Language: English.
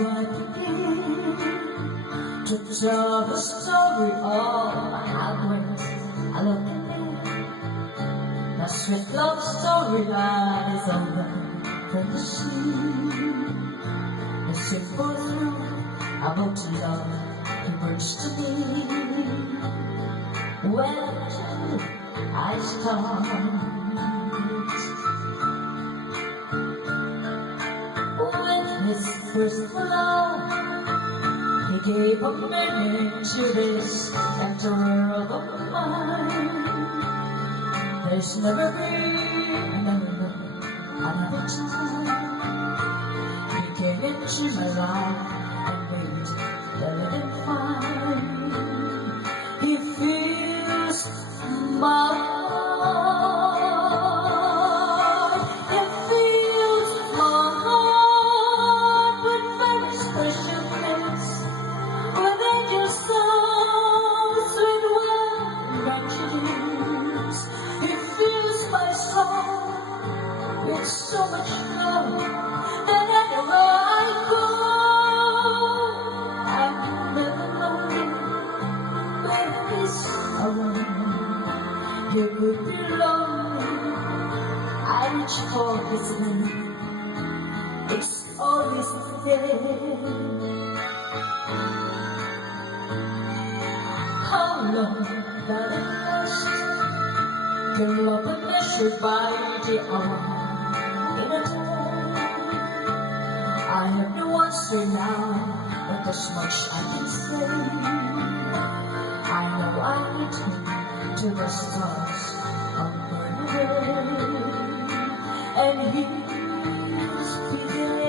I begin to tell the story of how great I love you. The sweet love story that is over from the sea. The simple truth about love he brings to me. Where do I start? With his first love, he gave a meaning to this empty world of mine. There's never been another time he came into my life and made the living fine. He fills my heart. He fills my heart with very special things, with angel songs, with well-imagined. He fills my soul with so much love that anywhere I go, I'm never lonely when he's around. You could be lonely, I reach for his name, it's always there. How long that it lasts? Can love be measured by the hour in a day? I have no answer now, but as much I can say. I know I need him till the stars are burning away, and he's be there.